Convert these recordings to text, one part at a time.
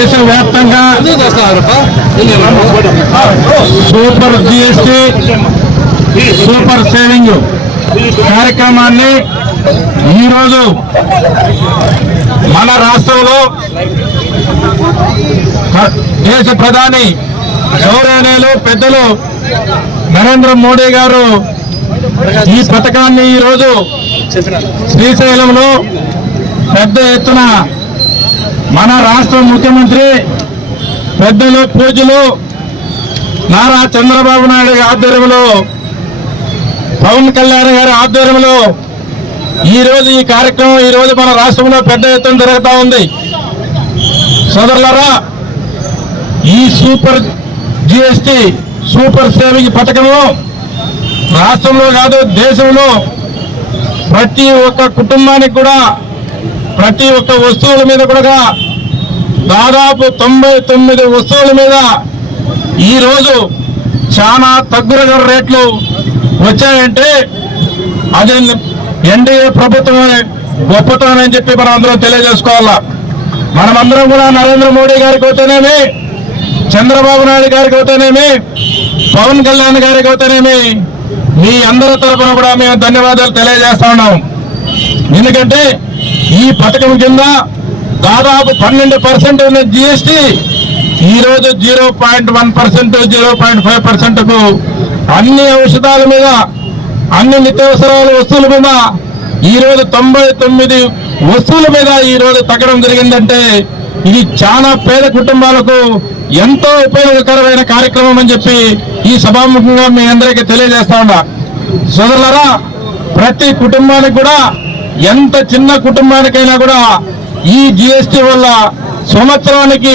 దేశవ్యాప్తంగా super GST super saving కార్యక్రమాన్ని ఈరోజు మన రాష్ట్రంలో దేశ ప్రధాని గౌరవనీయులు పెద్దలు నరేంద్ర మోడీ గారు ఈ పథకాన్ని ఈరోజు శ్రీశైలంలో పెద్ద ఎత్తున మన రాష్ట్ర ముఖ్యమంత్రి పెద్దలు పూజలు నారా చంద్రబాబు నాయుడు గారి ఆధ్వర్యంలో పవన్ కళ్యాణ్ గారి ఆధ్వర్యంలో ఈరోజు ఈ కార్యక్రమం ఈరోజు మన రాష్ట్రంలో పెద్ద ఎత్తున జరుగుతూ ఉంది. సోదరులారా, ఈ సూపర్ జిఎస్టి సూపర్ సేవింగ్ పథకము రాష్ట్రంలో కాదు దేశంలో ప్రతి ఒక్క కుటుంబానికి కూడా ప్రతి ఒక్క వస్తువుల మీద కూడా దాదాపు 99 వస్తువుల మీద ఈరోజు చాలా తగ్గుల రేట్లు వచ్చాయంటే అది ఎన్డీఏ ప్రభుత్వమే గొప్పతనం అని చెప్పి మనం అందరం తెలియజేసుకోవాలా. మనమందరం కూడా నరేంద్ర మోడీ గారికి అవుతానేమి, చంద్రబాబు నాయుడు గారికి అవుతానేమి, పవన్ కళ్యాణ్ గారికి అవుతానేమి మీ అందరి తరఫున కూడా మేము ధన్యవాదాలు తెలియజేస్తా ఉన్నాం. ఎందుకంటే ఈ పథకం కింద దాదాపు 12% ఉన్న జిఎస్టి ఈరోజు 0.1%, 0.5%కు అన్ని ఔషధాల మీద, అన్ని నిత్యావసరాల వస్తువుల మీద ఈరోజు 99 వస్తువుల మీద ఈరోజు తగ్గడం జరిగిందంటే ఇది చాలా పేద కుటుంబాలకు ఎంతో ఉపయోగకరమైన కార్యక్రమం అని చెప్పి ఈ సభాముఖంగా మీ అందరికీ తెలియజేస్తా ఉన్నా. సోదరులారా, ప్రతి కుటుంబానికి కూడా ఎంత చిన్న కుటుంబానికైనా కూడా ఈ జిఎస్టి వల్ల సంవత్సరానికి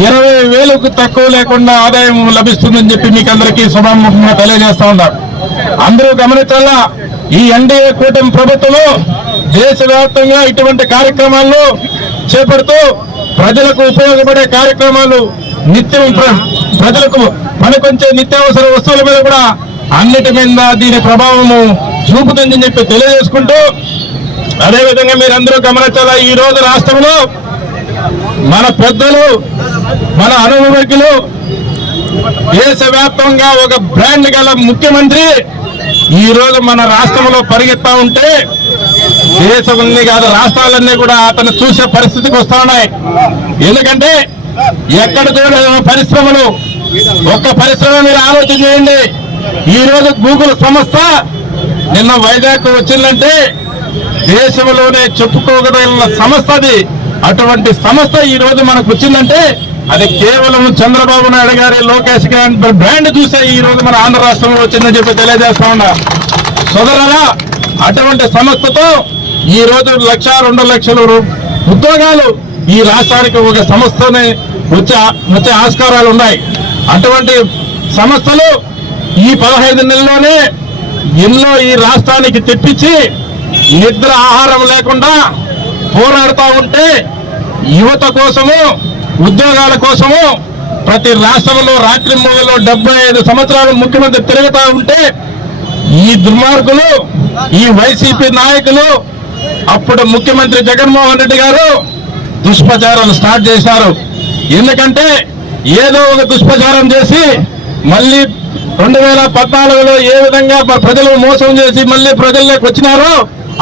20,000కు తక్కువ లేకుండా ఆదాయం లభిస్తుందని చెప్పి మీకు అందరికీ సభాముఖంగా తెలియజేస్తా ఉన్నారు. అందరూ గమనించాలా, ఈ ఎన్డీఏ కూటమి ప్రభుత్వం దేశవ్యాప్తంగా ఇటువంటి కార్యక్రమాలను చేపడుతూ ప్రజలకు ఉపయోగపడే కార్యక్రమాలు నిత్యం ప్రజలకు పనికొంచే నిత్యావసర వస్తువుల మీద కూడా అన్నిటి మీద దీని ప్రభావము చూపుతుందని చెప్పి తెలియజేసుకుంటూ, అదేవిధంగా మీరందరూ గమనించాలా, ఈ రోజు రాష్ట్రంలో మన పెద్దలు, మన అనుభవజ్ఞులు, దేశవ్యాప్తంగా ఒక బ్రాండ్ గల ముఖ్యమంత్రి ఈ రోజు మన రాష్ట్రంలో పరిగెత్తా ఉంటే దేశంలో కాదు రాష్ట్రాలన్నీ కూడా అతను చూసే పరిస్థితికి వస్తా ఉన్నాయి. ఎందుకంటే ఎక్కడ చూడలేదు పరిశ్రమలు, ఒక్క పరిశ్రమ మీరు ఆలోచన చేయండి. ఈ రోజు గూగుల్ సంస్థ నిన్న వైజాగ్ వచ్చిందంటే దేశంలోనే చెప్పుకోగలిగిన సంస్థ అది. అటువంటి సంస్థ ఈ రోజు మనకు వచ్చిందంటే అది కేవలం చంద్రబాబు నాయుడు గారి, లోకేష్ గారి బ్రాండ్ చూసే ఈ రోజు మన ఆంధ్ర రాష్ట్రంలో వచ్చిందని చెప్పి తెలియజేస్తా ఉన్నా. సోదరులారా, అటువంటి సంస్థతో ఈ రోజు 1,00,000, 2,00,000 ఉద్యోగాలు ఈ రాష్ట్రానికి ఒక సంస్థనే వచ్చే ఆస్కారాలు ఉన్నాయి. అటువంటి సంస్థలు ఈ 15 నెలల్లోనే ఎన్నో ఈ రాష్ట్రానికి తెప్పించి నిద్ర ఆహారం లేకుండా పోరాడుతూ ఉంటే యువత కోసము, ఉద్యోగాల కోసము ప్రతి రాష్ట్రంలో రాత్రి మూలలో 75 సంవత్సరాలు ముఖ్యమంత్రి తిరుగుతూ ఉంటే ఈ దుర్మార్గులు, ఈ వైసీపీ నాయకులు, అప్పుడు ముఖ్యమంత్రి జగన్మోహన్ రెడ్డి గారు దుష్ప్రచారాలు స్టార్ట్ చేశారు. ఎందుకంటే ఏదో ఒక దుష్ప్రచారం చేసి మళ్ళీ 2014లో ఏ విధంగా ప్రజలు మోసం చేసి మళ్ళీ ప్రజల్లోకి వచ్చినారో,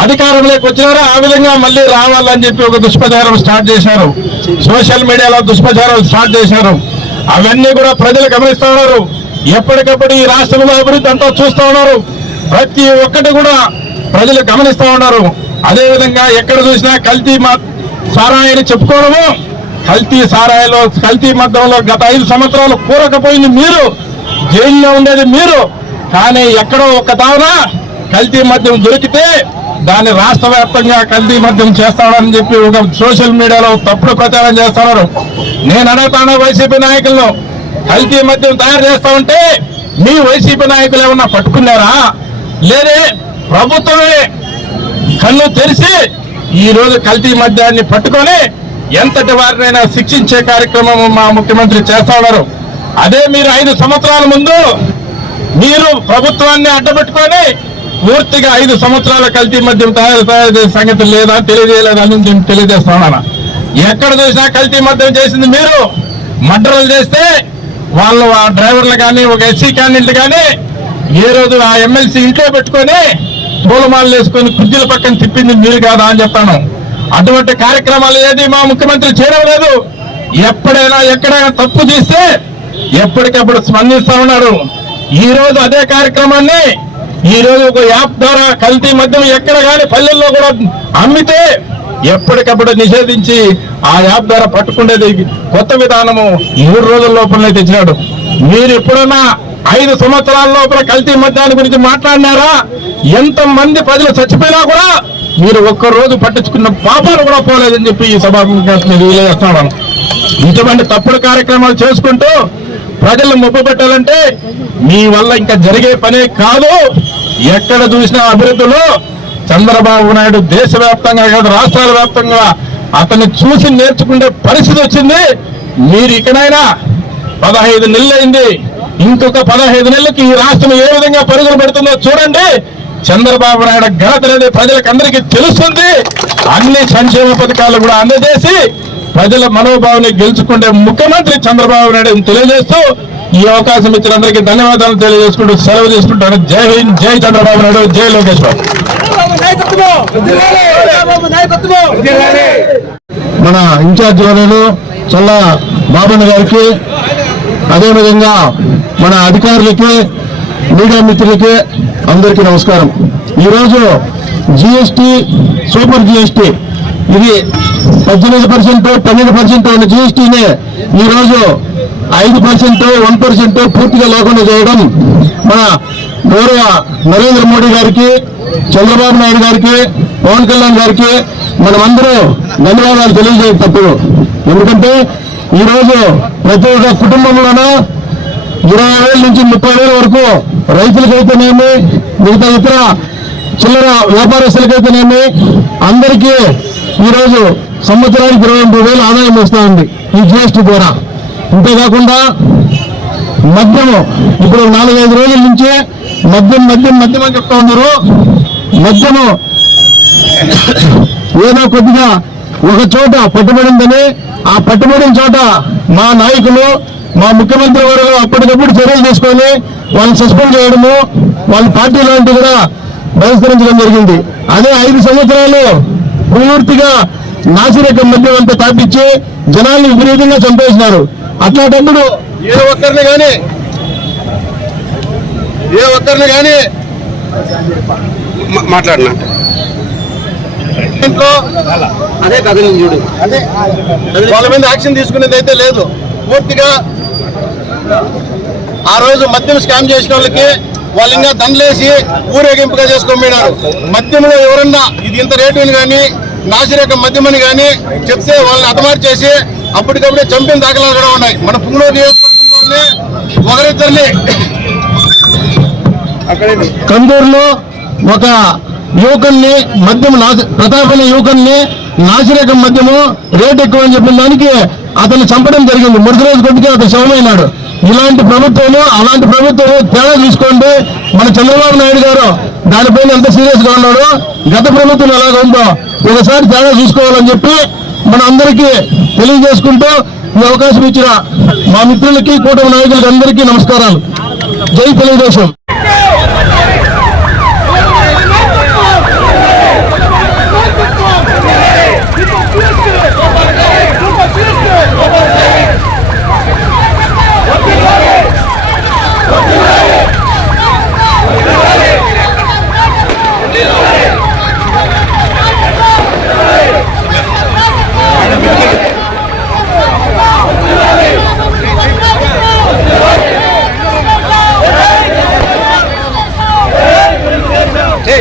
అధికారంలోకి వచ్చినారో ఆ విధంగా మళ్ళీ రావాలని చెప్పి ఒక దుష్ప్రచారం స్టార్ట్ చేశారు. సోషల్ మీడియాలో దుష్ప్రచారాలు స్టార్ట్ చేశారు. అవన్నీ కూడా ప్రజలు గమనిస్తూ ఉన్నారు. ఎప్పటికప్పుడు ఈ రాష్ట్రంలో అభివృద్ధి అంతా చూస్తూ ఉన్నారు. ప్రతి ఒక్కటి కూడా ప్రజలు గమనిస్తూ ఉన్నారు. అదేవిధంగా ఎక్కడ చూసినా కల్తీ సారాయిని చెప్పుకోవడము, కల్తీ మద్యంలో గత 5 సంవత్సరాలు కూరకపోయింది మీరు, జైల్లో ఉండేది మీరు. కానీ ఎక్కడో ఒక దావన కల్తీ మద్యం దొరికితే దాన్ని రాష్ట్ర వ్యాప్తంగా కల్తీ మద్యం చేస్తాడని చెప్పి ఒక సోషల్ మీడియాలో తప్పుడు ప్రచారం చేస్తున్నారు. నేను అడుగుతాను వైసీపీ నాయకులను, కల్తీ మద్యం తయారు చేస్తా ఉంటే మీ వైసీపీ నాయకులు ఏమన్నా పట్టుకున్నారా? లేదే ప్రభుత్వమే కన్ను తెరిచి ఈ రోజు కల్తీ మద్యాన్ని పట్టుకొని ఎంతటి వారినైనా శిక్షించే కార్యక్రమం మా ముఖ్యమంత్రి చేస్తా ఉన్నారు. అదే మీరు 5 సంవత్సరాల ముందు మీరు ప్రభుత్వాన్ని అడ్డపెట్టుకొని పూర్తిగా 5 సంవత్సరాల కల్తీ మద్యం తయారు సంగతి లేదా తెలియజేయలేదని నేను తెలియజేస్తా ఉన్నాను. ఎక్కడ చూసినా కల్తీ మద్యం చేసింది మీరు. మర్డర్లు చేస్తే వాళ్ళు ఆ డ్రైవర్లు కానీ ఒక ఎస్సీ క్యాండిడేట్ కానీ ఏ రోజు ఆ ఎమ్మెల్సీ ఇంట్లో పెట్టుకొని పూలమాలలు వేసుకొని కుర్చీల పక్కన తిప్పింది మీరు కాదా అని చెప్పాను. అటువంటి కార్యక్రమాలు ఏది మా ముఖ్యమంత్రి చేయడం లేదు. ఎప్పుడైనా ఎక్కడైనా తప్పు చేస్తే ఎప్పటికప్పుడు స్పందిస్తా ఉన్నారు. ఈ రోజు అదే కార్యక్రమాన్ని ఈ రోజు ఒక యాప్ ద్వారా కల్తీ మద్యం ఎక్కడ కానీ పల్లెల్లో కూడా అమ్మితే ఎప్పటికప్పుడు నిషేధించి ఆ యాప్ ద్వారా పట్టుకునేది కొత్త విధానము 3 రోజుల లోపలనే తెచ్చినాడు. మీరు ఎప్పుడన్నా 5 సంవత్సరాల లోపల కల్తీ మద్యాన్ని గురించి మాట్లాడినారా? ఎంతమంది ప్రజలు చచ్చిపోయినా కూడా మీరు ఒక్కరోజు పట్టించుకున్న పాపాలు కూడా పోలేదని చెప్పి ఈ సభాముఖంగా తెలియజేస్తున్నాను. ఇటువంటి తప్పుడు కార్యక్రమాలు చేసుకుంటూ ప్రజలను మొబ్బపెట్టాలంటే మీ వల్ల ఇంకా జరిగే పనే కాదు. ఎక్కడ చూసినా అభివృద్ధిలో చంద్రబాబు నాయుడు దేశవ్యాప్తంగా కాదు రాష్ట్రాల వ్యాప్తంగా అతన్ని చూసి నేర్చుకునే పరిస్థితి వచ్చింది. మీరు ఇకనైనా 15 నెలలు అయింది, ఇంకొక 15 నెలలకి ఈ రాష్ట్రం ఏ విధంగా పరుగులు పెడుతుందో చూడండి. చంద్రబాబు నాయుడు ఘనత అనేది ప్రజలకు అందరికీ తెలుస్తుంది. అన్ని సంక్షేమ పథకాలు కూడా అందజేసి ప్రజల మనోభావాన్ని గెలుచుకునే ముఖ్యమంత్రి చంద్రబాబు నాయుడు తెలియజేస్తూ ఈ అవకాశం ఇచ్చిన అందరికీ ధన్యవాదాలు తెలియజేసుకుంటూ సెలవు తీసుకుంటాను. జై హింద్, జై చంద్రబాబు నాయుడు, జై లోకేష్ బాబు. మన ఇన్ఛార్జ్ వాళ్ళు చల్లా బాబన్న గారికి, అదేవిధంగా మన అధికారులకి, మీడియా మిత్రులకి అందరికీ నమస్కారం. ఈరోజు జిఎస్టీ, సూపర్ జిఎస్టీ, ఇది 18%, 12% ఉన్న జిఎస్టీని ఈరోజు 5%, 1% పూర్తిగా లేకుండా చేయడం మన గౌరవ నరేంద్ర మోడీ గారికి, చంద్రబాబు నాయుడు గారికి, పవన్ కళ్యాణ్ గారికి మనమందరూ ధన్యవాదాలు తెలియజేయడం తప్పదు. ఎందుకంటే ఈరోజు ప్రతి ఒక్క కుటుంబంలోనూ 20,000 నుంచి 30,000 వరకు రైతులకైతేనేమి, మిగతా ఇతర చిల్లర వ్యాపారస్తులకైతేనేమి అందరికీ ఈరోజు సంవత్సరానికి 23,000 ఆదాయం వస్తూ ఉంది ఈ జిఎస్టీ ద్వారా. అంతేకాకుండా మద్యము ఇప్పుడు 4-5 రోజుల నుంచి మద్యం అని చెప్తా ఉన్నారు. మద్యము ఏదో కొద్దిగా ఒక చోట పట్టుబడిందని, ఆ పట్టుబడిన చోట మా నాయకులు, మా ముఖ్యమంత్రి వారు అప్పటికప్పుడు చర్యలు తీసుకొని వాళ్ళని సస్పెండ్ చేయడము, వాళ్ళ పార్టీ లాంటివి కూడా బహిష్కరించడం జరిగింది. అదే 5 సంవత్సరాలు పూర్తిగా నాసిరకం మద్యం అంతా తాపించి జనాల్ని విపరీతంగా చంపేసినారు. అట్లాంటప్పుడు ఏ ఒక్కరిని కానీ మాట్లాడినా అదే కథలు చూడు, వాళ్ళ మీద యాక్షన్ తీసుకునేది అయితే లేదు. పూర్తిగా ఆ రోజు మద్యం స్కామ్ చేసిన వాళ్ళకి వాళ్ళు ఇంకా దండలేసి ఊరేగింపుగా చేసుకోబోయినారు. మద్యంలో ఎవరన్నా ఇది ఇంత రేటు కానీ నాసిరకం మద్యం అని కానీ చెప్తే వాళ్ళని హతమార్చి చేసి అప్పటికప్పుడే చంపిన దాఖలాలు కూడా ఉన్నాయి. మన పుంగనూరు నియోజకవర్గంలోనే ఒకరిద్దరిని, కందూరులో ఒక యువకుల్ని మద్యం ప్రతాపనే యువకుల్ని నాసిరకం మద్యము రేట్ ఎక్కువ అని చెప్పిన దానికి అతను చంపడం జరిగింది. మొదటి రోజు కొద్దిగా అతను శవమైనాడు. ఇలాంటి ప్రభుత్వము, అలాంటి ప్రభుత్వము తేడా చూసుకోండి. మన చంద్రబాబు నాయుడు గారు దానిపైన ఎంత సీరియస్ గా ఉన్నాడో, గత ప్రభుత్వం ఎలాగ ఉందో ఒకసారి తేడా చూసుకోవాలని చెప్పి మన అందరికీ తెలియజేసుకుంటూ ఈ అవకాశం ఇచ్చిన మా మిత్రులకి, కూటమి నాయకులకి అందరికీ నమస్కారాలు. జై తెలుగుదేశం. Hey,